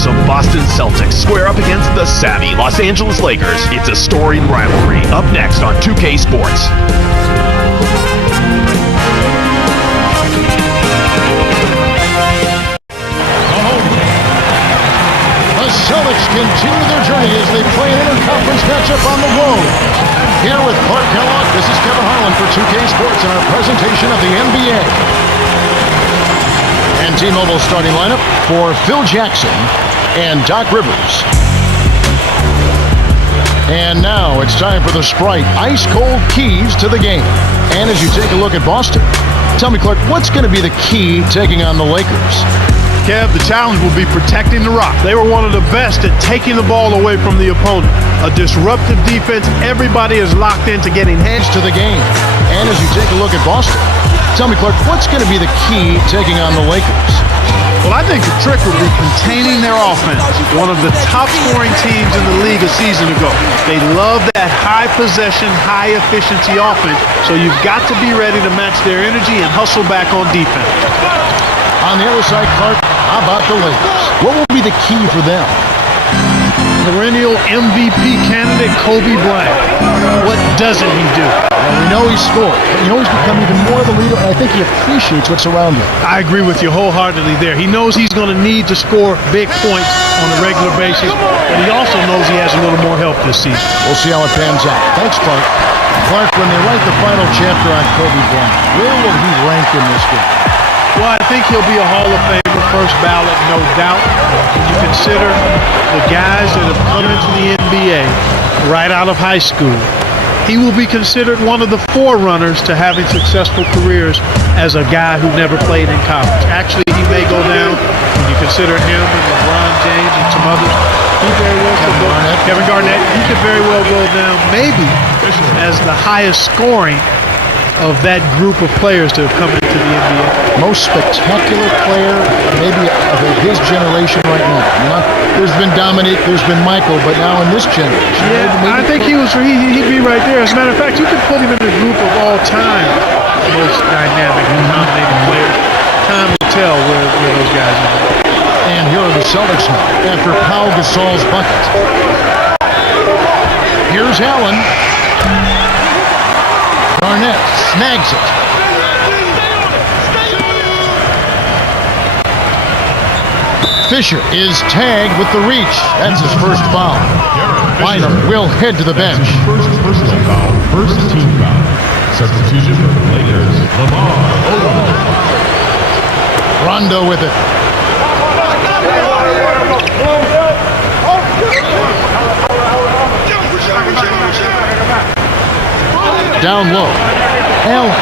fearsome Boston Celtics square up against the savvy Los Angeles Lakers. It's a storied rivalry. Up next on 2K Sports. The Celtics continue their journey as they play an interconference matchup on the road. Here with Clark Kellogg, this is Kevin Harlan for 2K Sports and our presentation of the NBA. And T-Mobile starting lineup for Phil Jackson and Doc Rivers. And now it's time for the Sprite ice-cold keys to the game. And as you take a look at Boston, tell me, Clark, what's going to be the key taking on the Lakers? Kev, the challenge will be protecting the rock. They were one of the best at taking the ball away from the opponent. A disruptive defense. Everybody is locked into getting Edge to the game. And as you take a look at Boston, tell me, Clark, what's going to be the key taking on the Lakers? Well, I think the trick will be containing their offense. One of the top scoring teams in the league a season ago. They love that high possession, high efficiency offense. So you've got to be ready to match their energy and hustle back on defense. On the other side, Clark, how about the Lakers? What will be the key for them? Perennial MVP candidate Kobe Bryant. What doesn't he do? Well, we know he scored, but you know he's become even more of a leader, and I think he appreciates what's around him. I agree with you wholeheartedly there. He knows he's going to need to score big points on a regular basis, but he also knows he has a little more help this season. We'll see how it pans out. Thanks, Clark. Clark, when they write the final chapter on Kobe Bryant, where will he rank in this game? Well, I think he'll be a Hall of Famer, first ballot, no doubt. When you consider the guys that have come into the NBA right out of high school, he will be considered one of the forerunners to having successful careers as a guy who never played in college. Actually, he may go down, when you consider him and LeBron James and some others, he very well could go, Kevin Garnett, he could very well go down maybe as the highest scoring of that group of players to have come into the NBA. Most spectacular player, maybe of his generation right now. You know, there's been Dominique, there's been Michael, but now in this generation. Yeah, I think he'd be right there. As a matter of fact, you could put him in the group of all-time most dynamic and dominating players. Time will tell where those guys are. And here are the Celtics now, after Pau Gasol's bucket. Here's Allen. Garnett snags it. Fisher is tagged with the reach. That's his first foul. Bynum will head to the bench. First personal foul, first team foul. Substitution for the Lakers, Lamar Odom. Rondo with it. Down low. Allen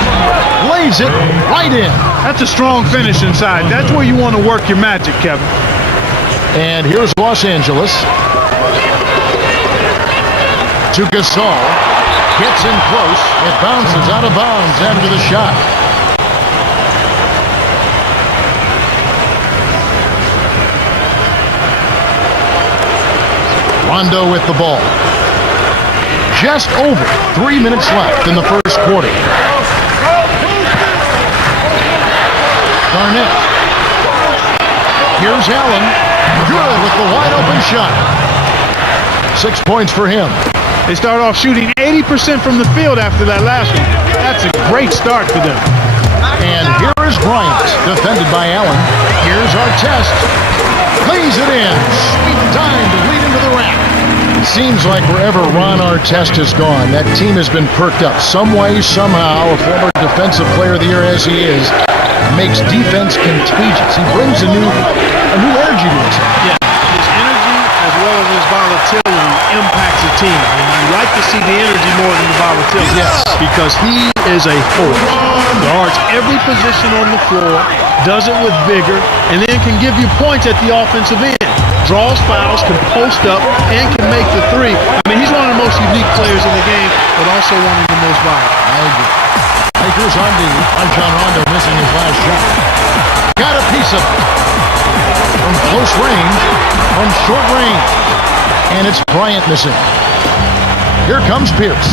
lays it right in. That's a strong finish inside. That's where you want to work your magic, Kevin. And here's Los Angeles. To Gasol. Gets in close. It bounces out of bounds after the shot. Rondo with the ball. Just over 3 minutes left in the first quarter. Garnett. Here's Allen. Good with the wide open shot. 6 points for him. They start off shooting 80% from the field after that last one. That's a great start for them. And here is Bryant, defended by Allen. Here's Artest. Lays it in. Sweet time to lead into the rack. It seems like wherever Ron Artest has gone, that team has been perked up. Some way, somehow, a former defensive player of the year as he is, makes defense contagious. He brings a new energy to his team. Yeah, his energy as well as his volatility impacts the team. And you like to see the energy more than the volatility. Yes. Because he is a force. Guards every position on the floor, does it with vigor, and then can give you points at the offensive end. Draws fouls, can post up, and can make the three. I mean, he's one of the most unique players in the game, but also one of the most violent. I agree. Lakers on D. John Rondo missing his last shot. Got a piece of it. From close range, from short range. And it's Bryant missing. Here comes Pierce.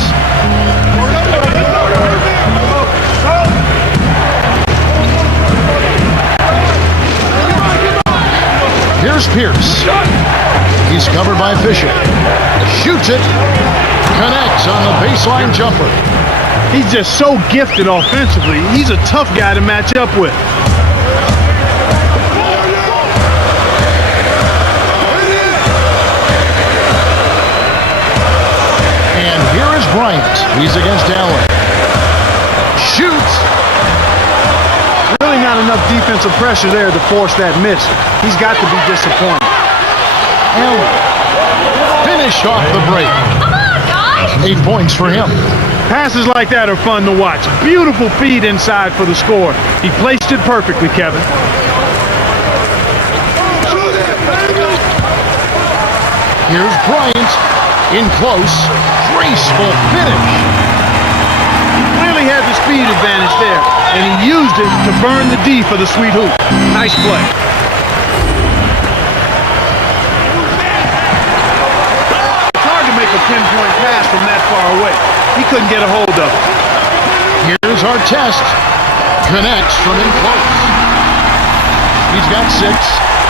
Here's Pierce. He's covered by Fisher. Shoots it. Connects on the baseline jumper. He's just so gifted offensively. He's a tough guy to match up with. And here is Bryant. He's against Allen. Shoots. Really not enough defensive pressure there to force that miss. He's got to be disappointed. Allen. Finish off the break. 8 points for him. Passes like that are fun to watch. Beautiful feed inside for the score. He placed it perfectly, Kevin. Here's Bryant. In close. Graceful finish. Clearly had the speed advantage there, and he used it to burn the D for the sweet hoop. Nice play. It's hard to make a pinpoint pass from that far away. He couldn't get a hold of it. Here's our test. Connects from in close. He's got 6.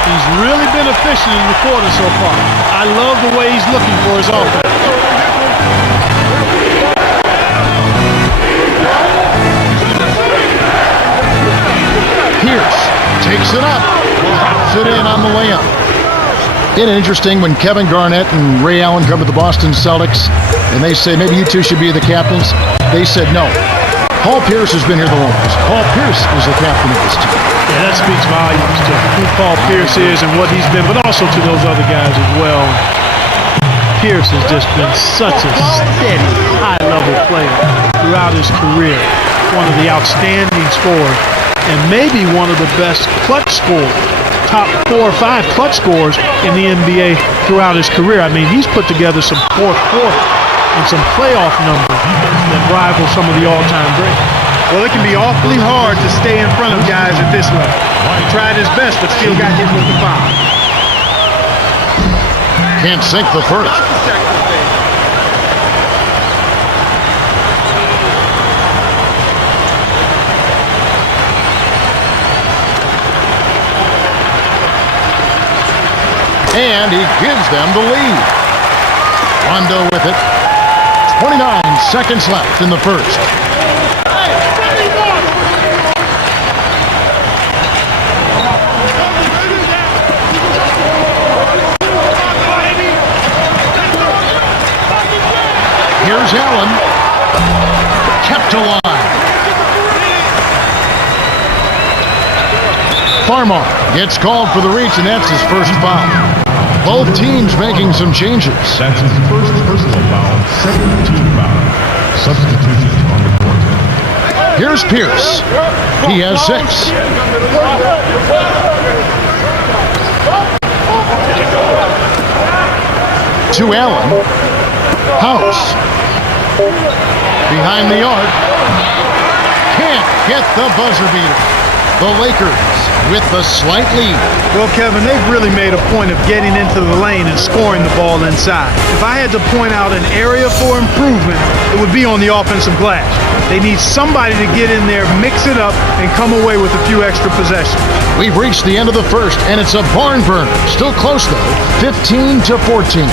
He's really been efficient in the quarter so far. I love the way he's looking for his offense. Pierce takes it up. Drops it in on the layup. Isn't it interesting when Kevin Garnett and Ray Allen come to the Boston Celtics and they say, maybe you two should be the captains? They said no. Paul Pierce has been here the longest. Paul Pierce is the captain of this team. Yeah, that speaks volumes to who Paul Pierce is and what he's been, but also to those other guys as well. Pierce has just been such a steady, high-level player throughout his career. One of the outstanding scorers, and maybe one of the best clutch scorers. Top 4 or 5 clutch scorers in the NBA throughout his career. I mean, he's put together some fourth quarter and some playoff numbers that rival some of the all-time greats. Well, it can be awfully hard to stay in front of guys at this level. He tried his best, but still got hit with the foul. Can't sink the first. And he gives them the lead. Rondo with it. 29 seconds left in the first. Here's Allen. Kept alive. Farmar gets called for the reach, and that's his first foul. Both teams making some changes. That's his first personal foul, second team foul. Substitutions on the court. Here's Pierce. He has 6. To Allen. House. Behind the arc. Can't get the buzzer beater. The Lakers with the slight lead. Well, Kevin, they've really made a point of getting into the lane and scoring the ball inside. If I had to point out an area for improvement, it would be on the offensive glass. They need somebody to get in there, mix it up, and come away with a few extra possessions. We've reached the end of the first, and it's a barn burner. Still close, though. 15-14.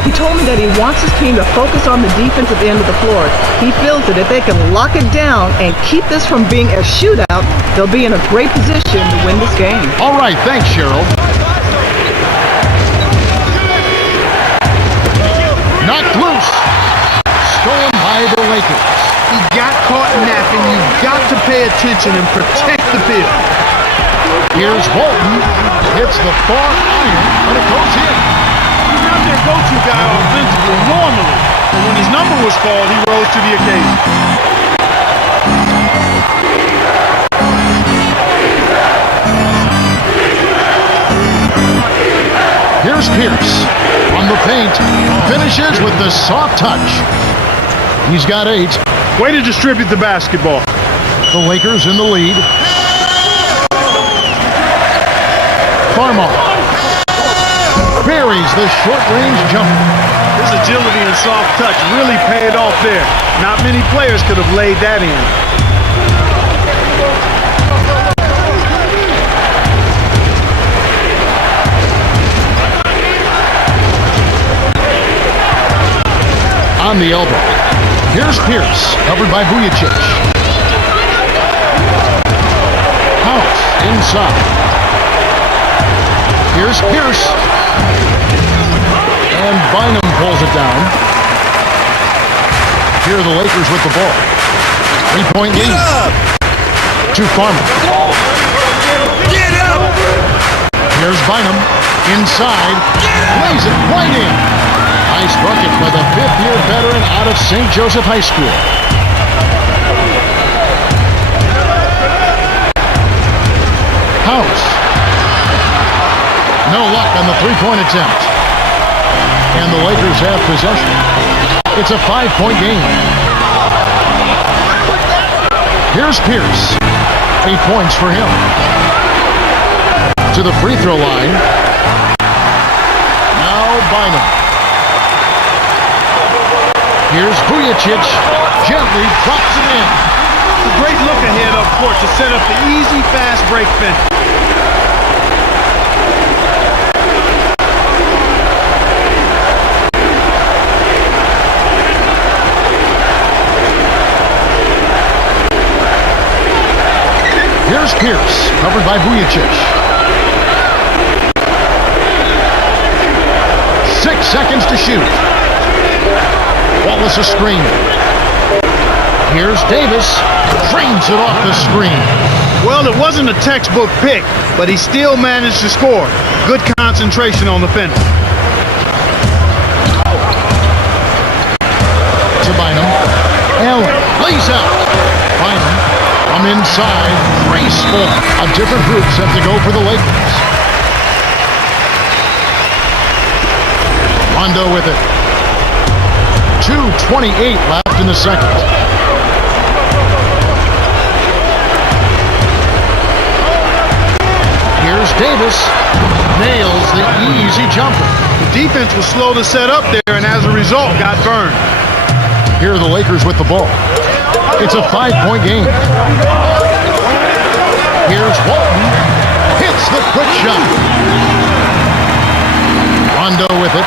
He told me that he wants his team to focus on the defensive end of the floor. He feels that if they can lock it down and keep this from being a shootout, they'll be in a great position to win this game. All right, thanks, Cheryl. Knocked loose. Stolen by the Lakers. He got caught napping. You've got to pay attention and protect the field. Here's Bolton. Hits the far iron, but it goes in. He's not their go-to guy offensively normally, but when his number was called, he rose to the occasion. Here's Pierce on the paint. Finishes with the soft touch. He's got 8. Way to distribute the basketball. The Lakers in the lead. Farmar. buries the short-range jumper. His agility and soft touch really paid off there. Not many players could have laid that in. On the elbow. Here's Pierce, covered by Vujacic. House inside. Here's Pierce. And Bynum pulls it down. Here are the Lakers with the ball. 3-point lead. To Farmer. Get up! Here's Bynum. Inside. Lays it right in. Nice bucket by the fifth-year veteran out of St. Joseph High School. House. No luck on the three-point attempt. And the Lakers have possession. It's a 5-point game. Here's Pierce. 8 points for him. To the free throw line. Now Bynum. Here's Vujacic. Gently drops it in. A great look ahead up court to set up the easy fast break finish. Here's Pierce, covered by Vujacic. 6 seconds to shoot. Wallace a screen. Here's Davis. Drains it off the screen. Well, it wasn't a textbook pick, but he still managed to score. Good concentration on the finish. To Bynum. Allen lays out. Bynum from inside. Graceful. A different group set to go for the Lakers. Rondo with it. 2:28 left in the second. Here's Davis. Nails the easy jumper. The defense was slow to set up there and as a result got burned. Here are the Lakers with the ball. It's a 5-point game. Here's Walton. Hits the quick shot. Rondo with it.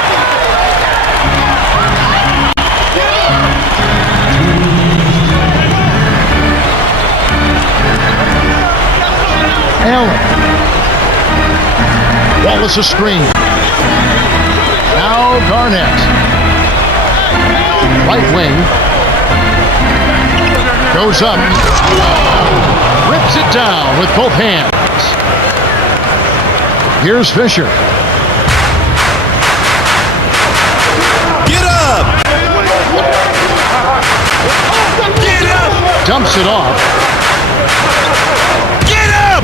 Allen. Wallace a screen. Now Garnett. Right wing. Goes up. Rips it down with both hands. Here's Fisher. Get up! Get up! Dumps it off. Get up!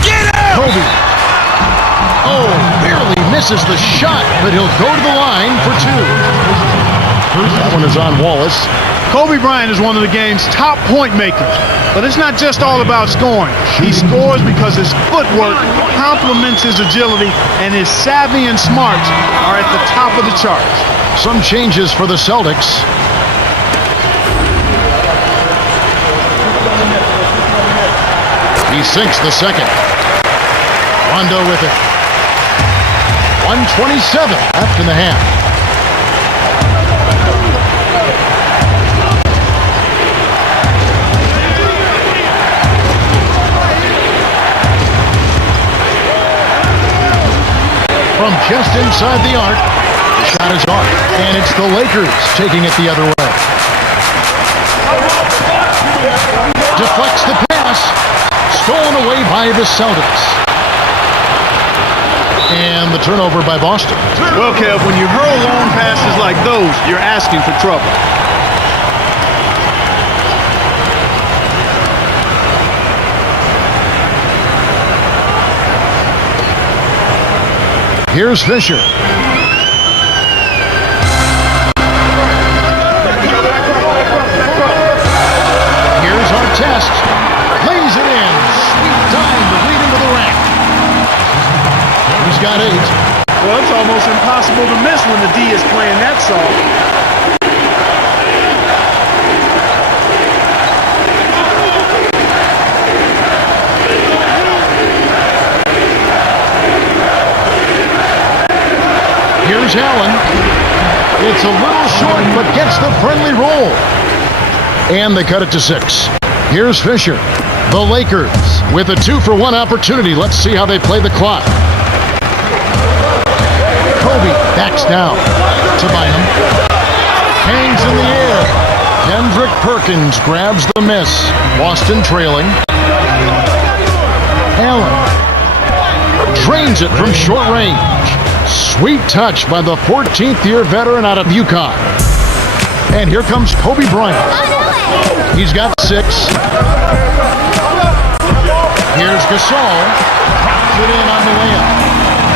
Get up! Kobe. Oh, barely misses the shot, but he'll go to the line for two. That one is on Wallace. Kobe Bryant is one of the game's top point makers, but it's not just all about scoring. He scores because his footwork complements his agility, and his savvy and smarts are at the top of the charts. Some changes for the Celtics. He sinks the second. Rondo with it. 1:27 left in the half. From just inside the arc, the shot is off, and it's the Lakers taking it the other way. Deflects the pass, stolen away by the Celtics. And the turnover by Boston. Well, Kev, when you hurl long passes like those, you're asking for trouble. Here's Fisher. Here's Artest. Lays it in. Sweet time to lead into the rack. He's got 8. Well, it's almost impossible to miss when the D is playing that song. Here's Allen. It's a little short, but gets the friendly roll. And they cut it to 6. Here's Fisher. The Lakers with a 2-for-1 opportunity. Let's see how they play the clock. Kobe backs down to Bynum. Hangs in the air. Kendrick Perkins grabs the miss. Boston trailing. Allen drains it from short range. Sweet touch by the 14th-year veteran out of UConn. And here comes Kobe Bryant. He's got 6. Here's Gasol. Drops it in on the layup.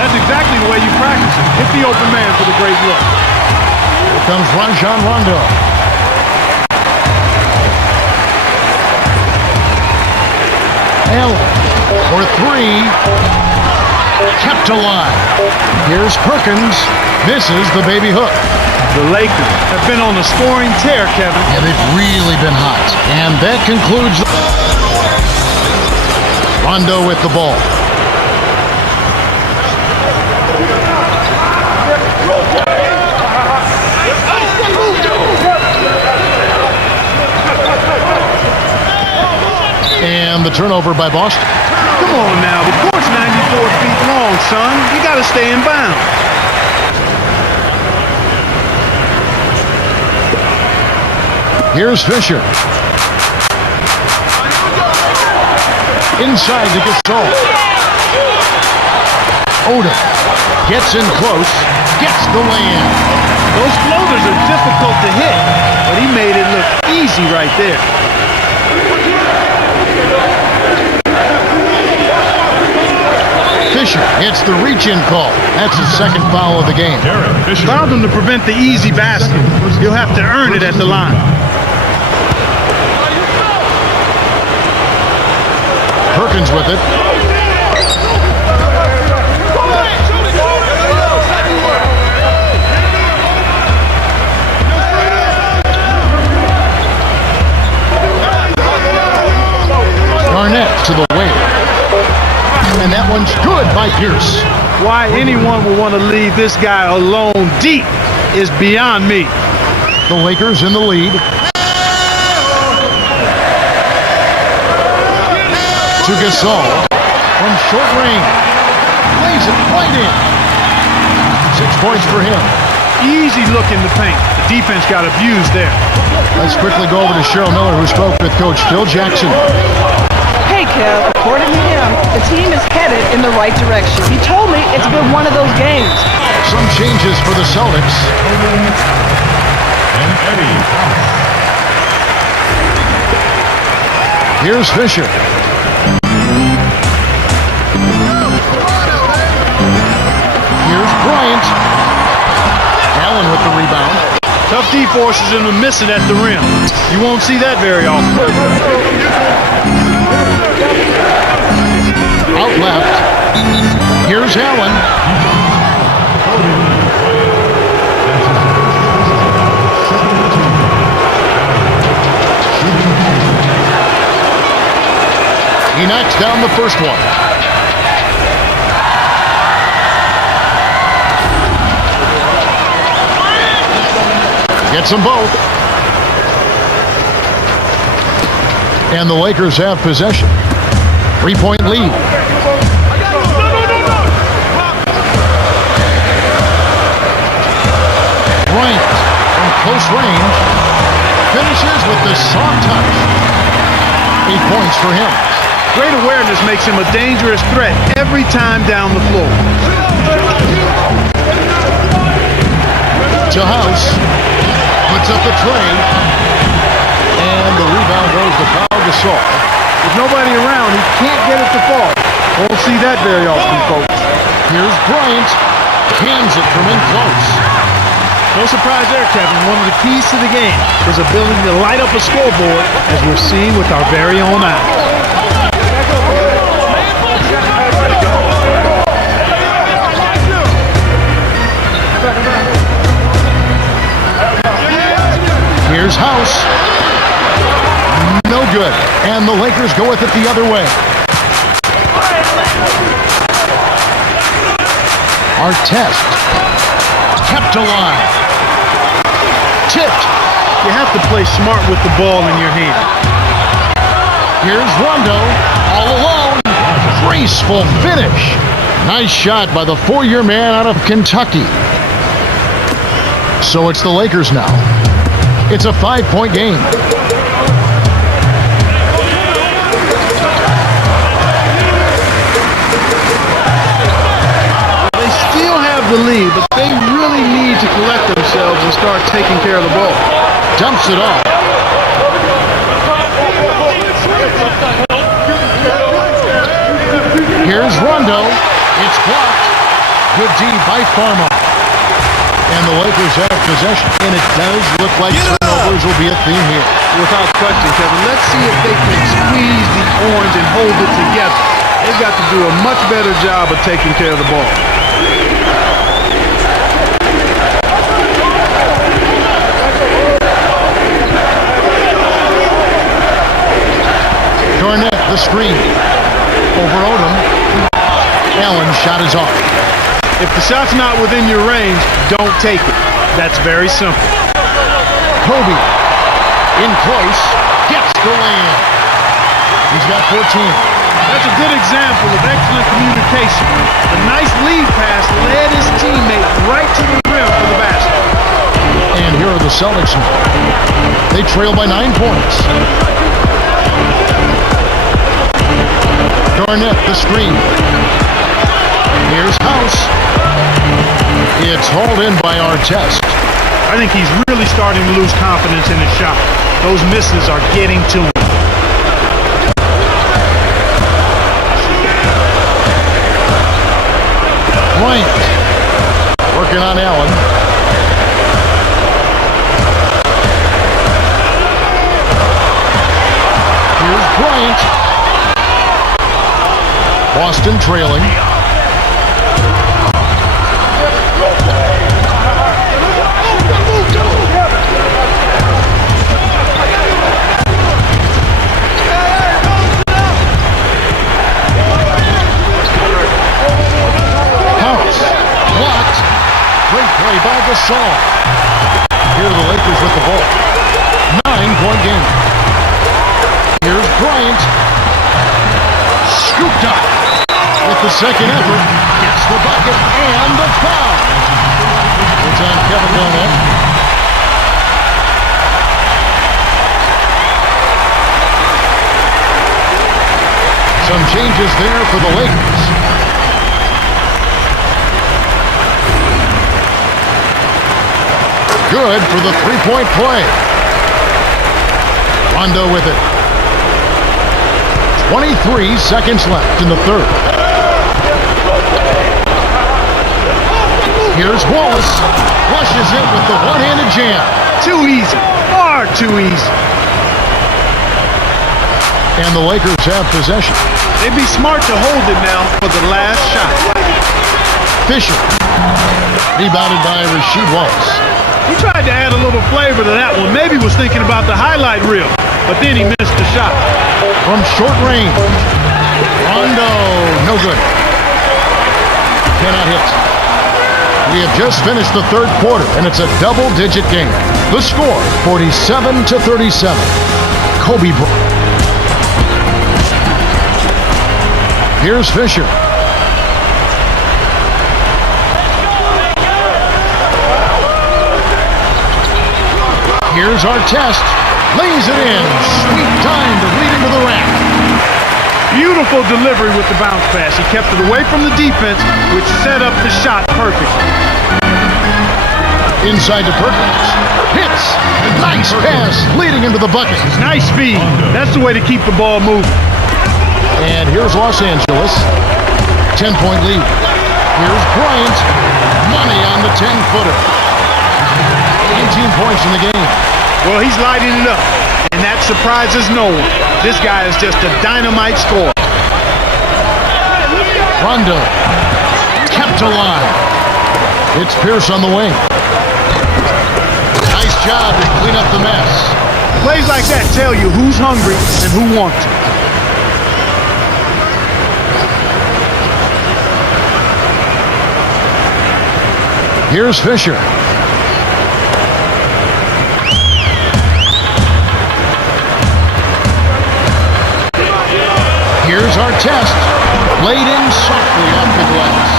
That's exactly the way you practice it. Hit the open man for the great look. Here comes Rajon Rondo. Allen for 3. Kept alive. Here's Perkins. Misses the baby hook. The Lakers have been on a scoring tear, Kevin. Yeah, they've really been hot. And that concludes the... Rondo with the ball. And the turnover by Boston. Come on now, the court's 94 feet long, son. You gotta stay in bounds. Here's Fisher. Inside to Gasol. Odom gets in close, gets the lay-in. Those floaters are difficult to hit, but he made it look easy right there. Fisher gets the reach-in call. That's his second foul of the game. Fouled him to prevent the easy basket. He'll have to earn it at the line. Perkins with it. Garnett to the wing. And that one's good by Pierce. Why anyone would want to leave this guy alone deep is beyond me. The Lakers in the lead. To Gasol from short range. Lays it right in. 6 points for him. Easy look in the paint. The defense got abused there. Let's quickly go over to Cheryl Miller, who spoke with Coach Phil Jackson. Hey, Kev, according to him, the team is headed in the right direction. He told me it's been one of those games. Some changes for the Celtics. And Eddie Thomas. Here's Fisher. Here's Bryant. Allen with the rebound. Tough D forces him to miss it at the rim. You won't see that very often. Out left. Here's Allen. He knocks down the first one. Gets them both. And the Lakers have possession. 3-point lead. Bryant from close range finishes with the soft touch. 8 points for him. Great awareness makes him a dangerous threat every time down the floor. To House. Puts up the tray. And the rebound goes to Pau Gasol. With nobody around, he can't get it to fall. Won't see that very often, folks. Here's Bryant. Cans it from in close. No surprise there, Kevin. One of the keys to the game is ability to light up a scoreboard, as we're seeing with our very own eyes. good. And the Lakers go with it the other way. Artest. Kept alive. Tipped. You have to play smart with the ball in your hand. Here's Rondo. All alone. Graceful finish. Nice shot by the four-year man out of Kentucky. So it's the Lakers now. It's a 5-point game. They still have the lead, but they really need to collect themselves and start taking care of the ball. Dumps it off. Here's Rondo. It's blocked. Good D by Farmer. And the Lakers have possession. And it does look like turnovers will be a theme here. Without question, Kevin. Let's see if they can squeeze the orange and hold it together. They've got to do a much better job of taking care of the ball. Garnett, the screen. Over Odom. Allen's shot is off. If the shot's not within your range, don't take it. That's very simple. Kobe. In close. Gets the lay-in. He's got 14. That's a good example of excellent communication. A nice lead pass led his teammate right to the rim for the basket. And here are the Celtics now. They trail by 9 points. Garnett, the screen. Here's House. It's hauled in by Artest. I think he's really starting to lose confidence in his shot. Those misses are getting to him. Bryant. Working on Allen. Here's Bryant. Boston trailing. By Gasol. Here are the Lakers with the ball. 9-point game. Here's Bryant. Scooped up. With the second effort. Gets the bucket and the foul. It's on Kevin Garnett. Some changes there for the Lakers. Good for the three-point play. Rondo with it. 23 seconds left in the third. Here's Wallace. Flushes it with the one-handed jam. Too easy. Far too easy. And the Lakers have possession. They'd be smart to hold it now for the last shot. Fisher. Rebounded by Rasheed Wallace. He tried to add a little flavor to that one. Maybe was thinking about the highlight reel, but then he missed the shot. From short range. Rondo. No good. Cannot hit. We have just finished the third quarter, and it's a double-digit game. The score, 47-37. Kobe Bryant. Here's Fisher. Here's Artest. Lays it in. Sweet time to lead into the rack. Beautiful delivery with the bounce pass. He kept it away from the defense, which set up the shot perfectly. Inside to Perkins. Hits. Nice pass leading into the bucket. Nice speed. That's the way to keep the ball moving. And here's Los Angeles. 10-point lead. Here's Bryant. Money on the 10-footer. 19 points in the game. Well, he's lighting it up, and that surprises no one. This guy is just a dynamite scorer. Rondo. Kept alive. It's Pierce on the wing. Nice job to clean up the mess. Plays like that tell you who's hungry and who wants it. Here's Fisher. Here's our test. Laid in softly off the glass.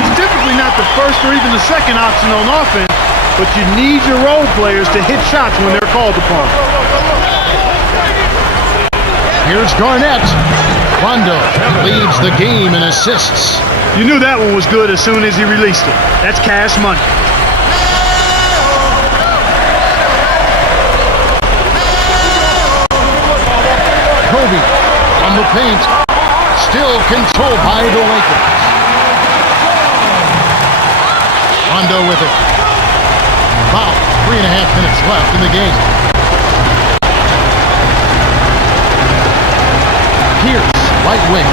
He's typically not the first or even the second option on offense, but you need your role players to hit shots when they're called upon. Here's Garnett. Rondo leads the game in assists. You knew that one was good as soon as he released it. That's cash money. Kobe from the paint. Still controlled by the Lakers. Rondo with it. About 3.5 minutes left in the game. Pierce, right wing.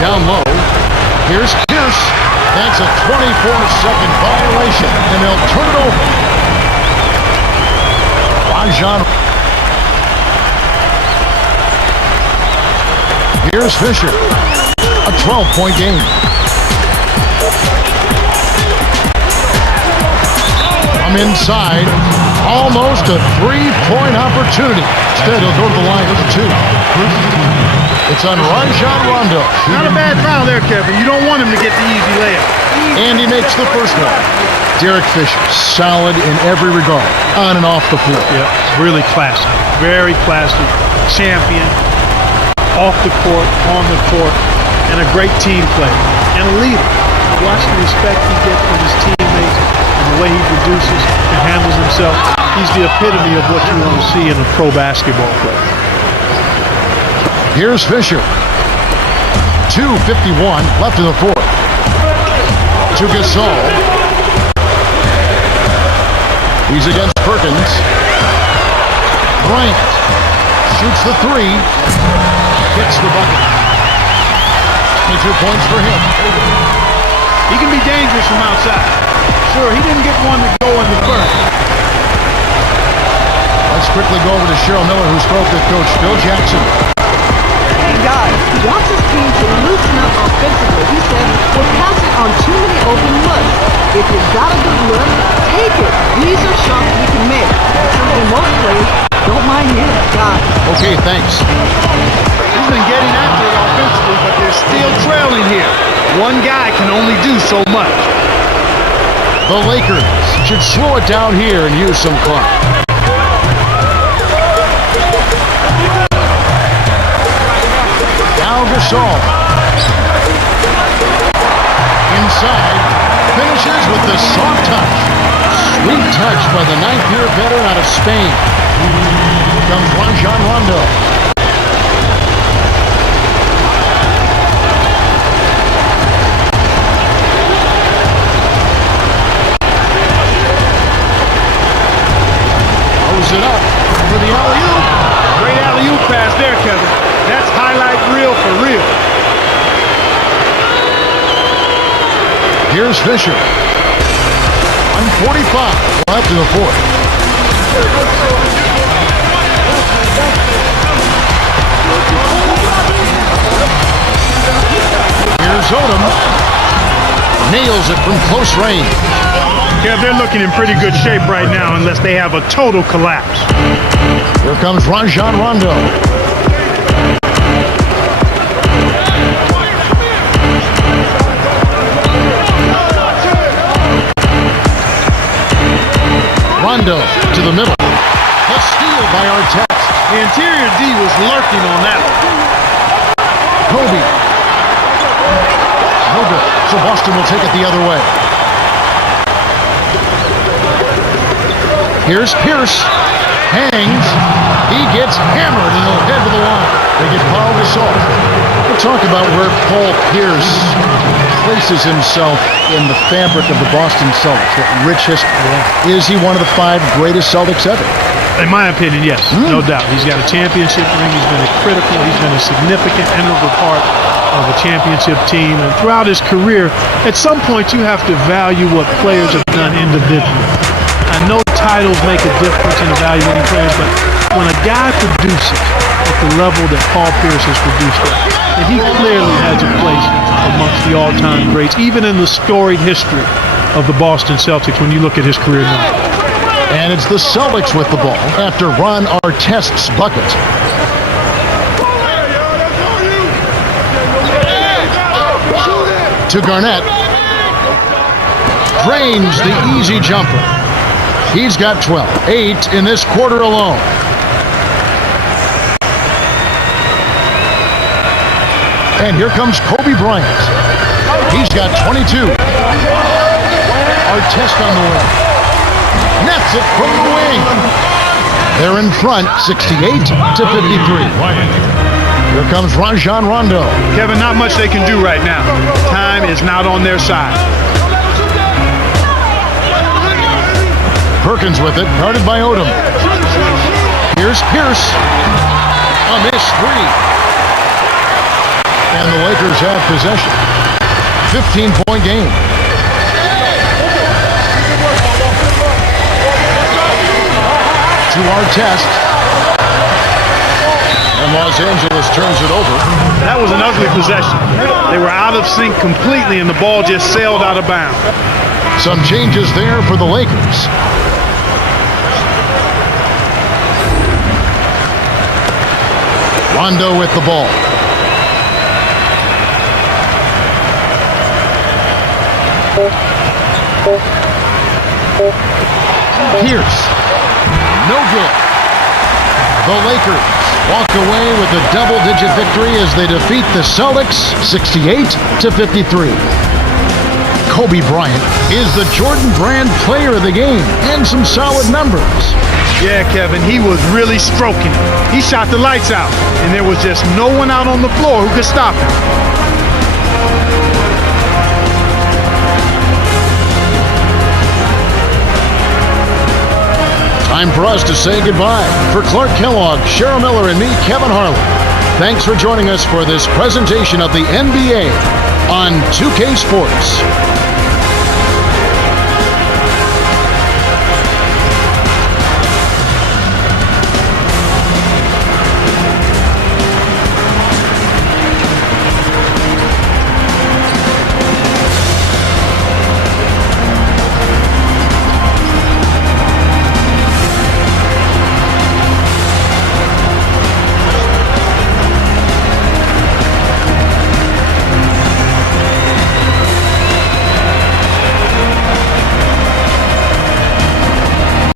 Down low. Here's Pierce. That's a 24-second violation, and they'll turn it over. Rajon. Here's Fisher. A 12-point game. From inside. Almost a 3-point opportunity. Instead, he'll go to the line for 2. It's on Rajon Rondo. Not a bad foul there, Kevin. You don't want him to get the easy layup. And he makes the first one. Derek Fisher, solid in every regard, on and off the floor. Yeah, really classy. Very classy. Champion. Off the court, on the court, and a great team player. And a leader. Watch the respect he gets from his teammates and the way he produces and handles himself. He's the epitome of what you want to see in a pro basketball player. Here's Fisher. 2:51 left in the fourth. To Gasol. He's against Perkins. Bryant shoots the 3. Hits the bucket. 22 points for him. He can be dangerous from outside. Sure, he didn't get one to go in the first. Let's quickly go over to Cheryl Miller, who spoke with Coach Phil Jackson. Hey guys, he wants his team to loosen up offensively. He said, we're passing on too many open looks. If you've got a good look, take it. These are shots we can make. Something most players don't mind hitting. God. Okay, thanks. He's been getting after it offensively, but they're still trailing here. One guy can only do so much. The Lakers should slow it down here and use some clock. Now Gasol. Inside. Finishes with the soft touch. Sweet touch by the 9th-year veteran out of Spain. Comes Rajon Rondo. Throws it up for the alley-oop. Great alley-oop pass there, Kevin. That's highlight reel for real. Here's Fisher. 1:45 left in the fourth. Here's Odom. Nails it from close range. Yeah, they're looking in pretty good shape right now unless they have a total collapse. Here comes Rajon Rondo. Rondo to the middle. A steal by Artest. The interior D was lurking on that one. Kobe. No good. So Boston will take it the other way. Here's Pierce. Hangs. He gets hammered and he'll head to the line. They get Paul Gasol. We'll talk about where Paul Pierce places himself in the fabric of the Boston Celtics? What rich history. Is he one of the 5 greatest Celtics ever? In my opinion, yes, no doubt. He's got a championship ring. He's been he's been a significant, integral part of a championship team. And throughout his career, at some point you have to value what players have done individually. I know titles make a difference in evaluating players, but when a guy produces at the level that Paul Pierce has produced at, and he clearly has a place amongst the all-time greats, even in the storied history of the Boston Celtics when you look at his career now. And it's the Celtics with the ball after Ron Artest's bucket. To Garnett. Drains the easy jumper. He's got 12. 8 in this quarter alone. And here comes Kobe Bryant. He's got 22. Artest on the wing. Nets it from the wing. They're in front, 68 to 53. Here comes Rajon Rondo. Kevin, not much they can do right now. Time is not on their side. Perkins with it, guarded by Odom. Here's Pierce. A missed 3. And the Lakers have possession. 15-point game. To Artest. And Los Angeles turns it over. That was an ugly possession. They were out of sync completely, and the ball just sailed out of bounds. Some changes there for the Lakers. Rondo with the ball. Pierce. No good. The Lakers walk away with a double-digit victory as they defeat the Celtics 68 to 53. Kobe Bryant is the Jordan Brand player of the game and some solid numbers. Yeah, Kevin, he was really stroking it. He shot the lights out, and there was just no one out on the floor who could stop him. Time for us to say goodbye. For Clark Kellogg, Cheryl Miller, and me, Kevin Harlan, thanks for joining us for this presentation of the NBA on 2K Sports.